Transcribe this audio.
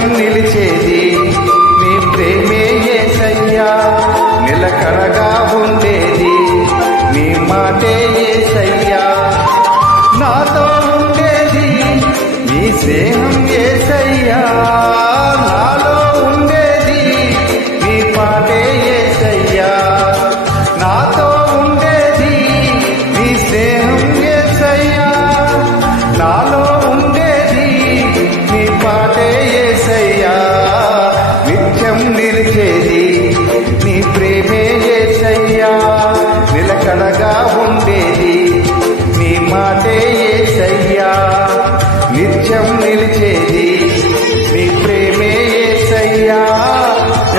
నిత్యం నిలిచేది నీ ప్రేమే యేసయ్యా, నిలకడగా ఉండేది నీ మాటే యేసయ్యా, నాతో ఉండేది నీ స్నేహం యేసయ్యా, నాలో ఉండేది నీ పాటే యేసయ్యా, నాతో ఉండేది నీ స్నేహం యేసయ్యా, నాలో ఉండేది నీ పాటే యేసయ్యా, నిత్యం నిలిచేది నీ ప్రేమే యేసయ్యా, నిలకడగా ఉండేది